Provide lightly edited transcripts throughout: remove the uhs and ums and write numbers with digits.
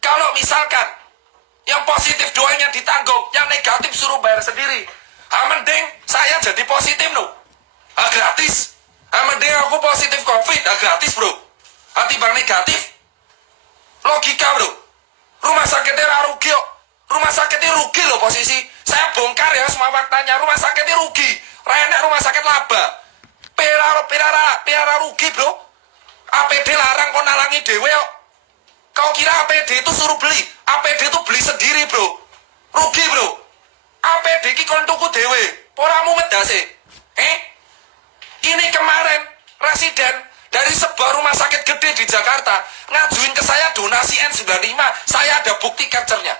Kalau misalkan yang positif doanya ditanggung, yang negatif suruh bayar sendiri. Mending saya jadi positif no. Gratis. Mending aku positif COVID, gratis bro. Timbang negatif. Logika bro. Rumah sakitnya rugi kok. Rumah sakitnya rugi loh posisi. Saya bongkar ya semua faktanya. Rumah sakitnya rugi. Renek rumah sakit laba. Piara rugi bro. APD larang kok nalangi dewe kok. Kau kira APD itu suruh beli? APD itu beli sendiri bro. Rugi bro. APD ki kon tuku dewe. Poramu medase. Ini kemarin residen dari sebuah rumah sakit gede di Jakarta ngajuin ke saya donasi N95. Saya ada bukti capture-nya.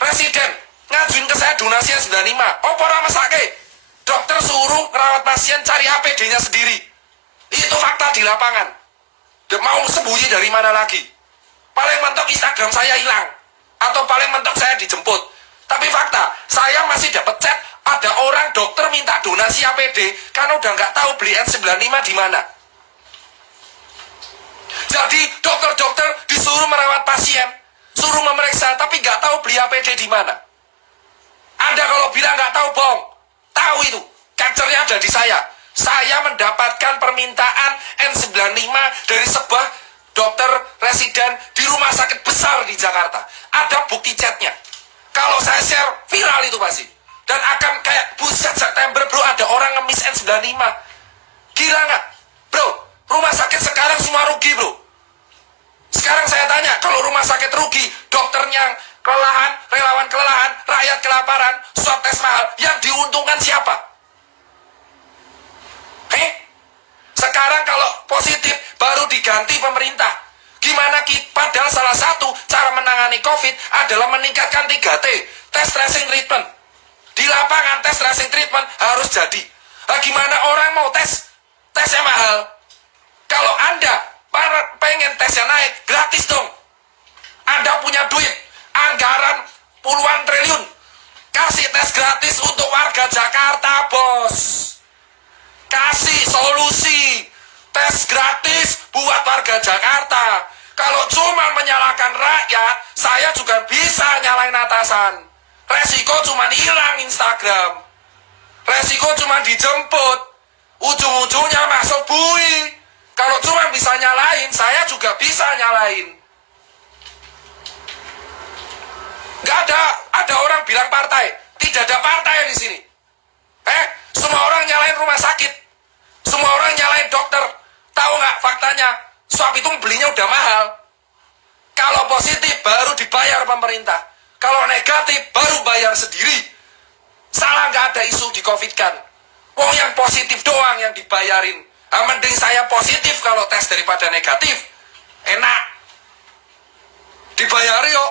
Residen ngajuin ke saya donasi N95. Apa ora mesake? Dokter suruh merawat pasien cari APD-nya sendiri. Itu fakta di lapangan. Dia mau sembunyi dari mana lagi? Paling mentok Instagram saya hilang. Atau paling mentok saya dijemput. Tapi fakta, saya masih dapat chat ada orang dokter minta donasi APD karena udah nggak tahu beli N95 di mana. Jadi dokter-dokter disuruh merawat pasien, suruh memeriksa, tapi nggak tahu beli APD di mana. Anda kalau bilang nggak tahu, bohong. Tahu itu, capture-nya ada di saya. Saya mendapatkan permintaan N95 dari sebuah dokter residen di rumah sakit besar di Jakarta. Ada bukti chatnya. Kalau saya share, viral itu pasti. Dan akan kayak, buset September bro, ada orang ngemis N95. Gila nggak? Bro, rumah sakit sekarang semua rugi bro. Sekarang saya tanya, kalau rumah sakit rugi, dokternya kelelahan, relawan kelelahan, rakyat kelaparan, swab tes mahal, yang diuntungkan siapa? Sekarang kalau positif, baru diganti pemerintah. Gimana padahal salah satu cara menangani COVID adalah meningkatkan 3T, test tracing treatment. Di lapangan tes tracing treatment harus jadi. Gimana orang mau tesnya mahal? Kalau Anda pengen tesnya naik, gratis dong. Anda punya duit, anggaran puluhan triliun. Kasih tes gratis untuk warga Jakarta, bos. Kasih solusi. Tes gratis buat warga Jakarta. Kalau cuma menyalahkan rakyat, saya juga bisa nyalain atasan. Resiko cuma hilang Instagram. Resiko cuma dijemput. Ujung-ujungnya masuk bui. Kalau cuma bisa nyalain, saya juga bisa nyalain. Gak ada orang bilang partai. Tidak ada partai di sini. Semua orang nyalain rumah sakit. Semua orang nyalain dokter. Tahu nggak faktanya? Swab itu belinya udah mahal. Kalau positif baru dibayar pemerintah. Kalau negatif baru bayar sendiri. Salah nggak ada isu di COVID kan? Wong yang positif doang yang dibayarin. Mending saya positif kalau tes daripada negatif. Enak. Dibayar yuk.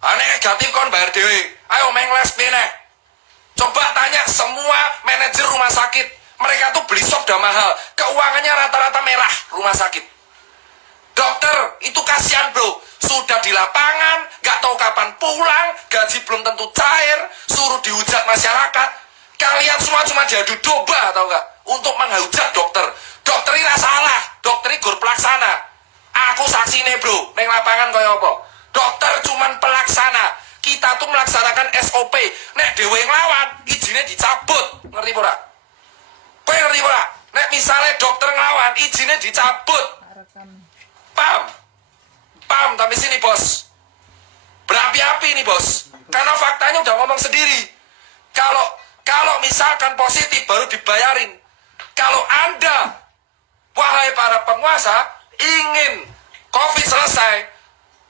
Negatif kon bayar dewe. Ayo mengles bene. Coba tanya semua manajer rumah sakit. Mereka tuh beli swab udah mahal. Keuangannya rata-rata merah rumah sakit. Dokter itu kasihan bro. Sudah di lapangan, gak tahu kapan pulang, gaji belum tentu cair, suruh dihujat masyarakat. Kalian semua cuma diadu domba, tau gak? Untuk menghujat dokter. Dokter ini salah, dokter ini gur pelaksana. Aku saksi nih bro, neng lapangan kaya apa? Dokter cuman pelaksana. Kita tuh melaksanakan SOP. Nek dewe ngelawan, izinnya dicabut. Ngerti pura? Kowe ngerti pura? Nek misalnya dokter ngelawan, izinnya dicabut. Paham, tapi sini bos. Berapi-api nih bos. Karena faktanya udah ngomong sendiri. Kalau misalkan positif baru dibayarin. Kalau Anda, wahai para penguasa, ingin COVID selesai,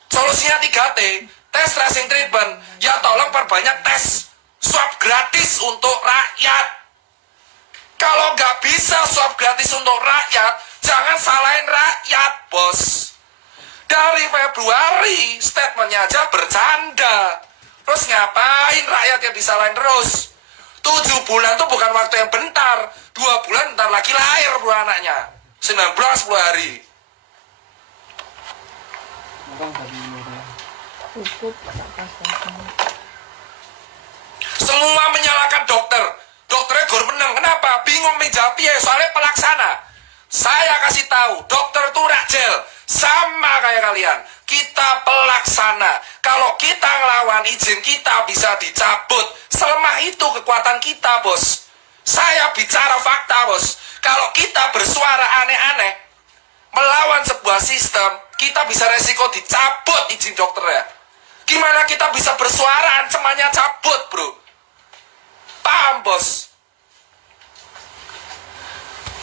solusinya 3T, tes tracing treatment, ya tolong perbanyak tes swab gratis untuk rakyat. Kalau nggak bisa swab gratis untuk rakyat, jangan salahin rakyat, bos. Dari Februari, statementnya aja bercanda. Terus ngapain rakyat yang disalahin terus? 7 bulan tuh bukan waktu yang bentar. 2 bulan bentar lagi lahir bu anaknya. 19 10 hari. Semua menyalahkan dokter. Dokternya gor menang. Kenapa? Bingung menjawab ya, soalnya pelaksana. Saya kasih tahu, dokter tuh rakjel. Sama kayak kalian, kita pelaksana. Kalau kita ngelawan, izin kita bisa dicabut. Selemah itu kekuatan kita, bos. Saya bicara fakta, bos. Kalau kita bersuara aneh-aneh, melawan sebuah sistem, kita bisa resiko dicabut izin dokternya. Gimana kita bisa bersuara, ancamannya cabut, bro. Paham, bos?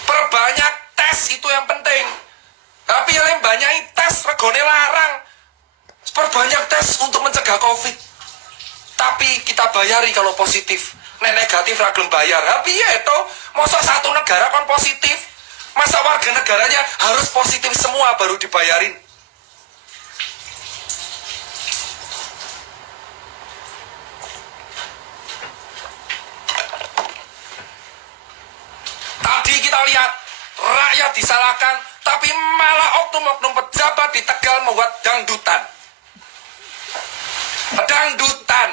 Perbanyak tes itu yang penting. Tapi yang banyak tes, regone larang. Perbanyak tes untuk mencegah COVID. Tapi kita bayari kalau positif. Nek negatif ragam bayar. Tapi ya itu, masa satu negara kan positif. Masa warga negaranya harus positif semua baru dibayarin. Tadi kita lihat rakyat disalahkan, tapi malah oknum-oknum pejabat di Tegal membuat dangdutan. Dangdutan.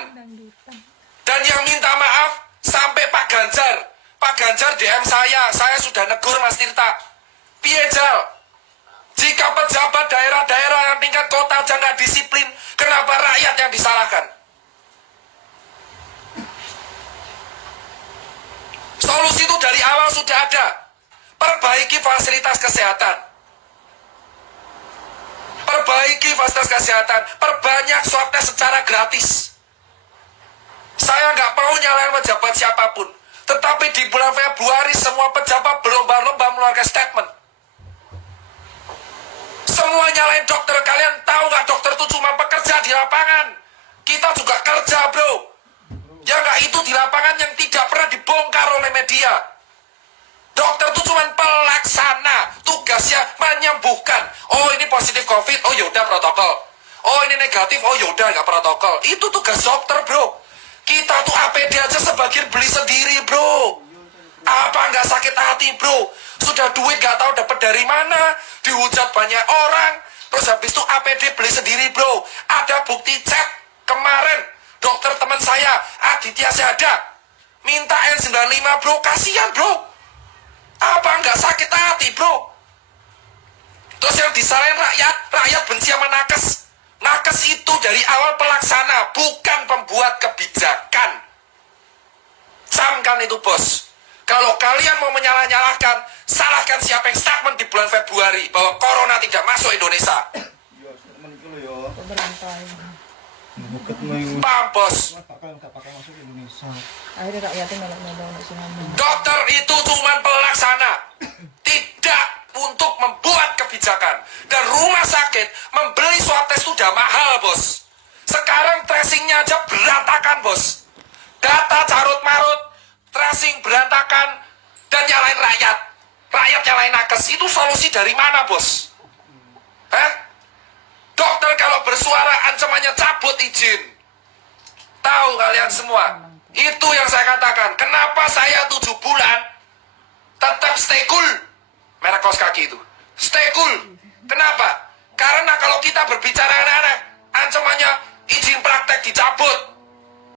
Dan yang minta maaf sampai Pak Ganjar. Pak Ganjar DM saya sudah negur Mas Tirta. Piejal, jika pejabat daerah-daerah yang tingkat kota aja nggak disiplin, kenapa rakyat yang disalahkan? Solusi itu dari awal sudah ada. Perbaiki fasilitas kesehatan. Perbaiki fasilitas kesehatan. Perbanyak swab test secara gratis. Saya nggak mau nyalain pejabat siapapun. Tetapi di bulan Februari semua pejabat berlomba-lomba mengeluarkan statement. Semua nyalain dokter. Kalian tahu nggak dokter itu cuma pekerja di lapangan. Kita juga kerja, bro. Ya nggak, itu di lapangan yang tidak pernah dibongkar oleh media. Dokter itu cuma pelaksana, tugasnya menyembuhkan. Oh ini positif COVID, oh yaudah protokol. Oh ini negatif, oh yaudah nggak protokol. Itu tugas dokter, bro. Kita tuh APD aja sebagian beli sendiri, bro. Apa nggak sakit hati, bro? Sudah duit nggak tahu dapat dari mana, dihujat banyak orang. Terus habis itu APD beli sendiri, bro. Ada bukti chat kemarin. Dokter teman saya, Aditya Syahda, minta N95, bro. Kasihan, bro. Apa nggak sakit hati, bro? Terus yang disalahin rakyat benci sama nakes. Nakes itu dari awal pelaksana, bukan pembuat kebijakan. Camkan itu, bos. Kalau kalian mau menyalah-nyalahkan, salahkan siapa yang statement di bulan Februari bahwa corona tidak masuk Indonesia. Paham, bos? Dokter itu cuma pelaksana, tidak untuk membuat kebijakan. Dan rumah sakit membeli swab test sudah mahal, bos. Sekarang tracingnya aja berantakan, bos. Data carut-marut, tracing berantakan, dan nyalain rakyat. Rakyat nyalain nakes. Itu solusi dari mana, bos? Hah? Dokter kalau bersuara ancamannya cabut izin. Tahu kalian semua. Itu yang saya katakan. Kenapa saya 7 bulan tetap stay cool. Merek kaos kaki itu. Stay cool. Kenapa? Karena kalau kita berbicara aneh-aneh, ancamannya izin praktek dicabut.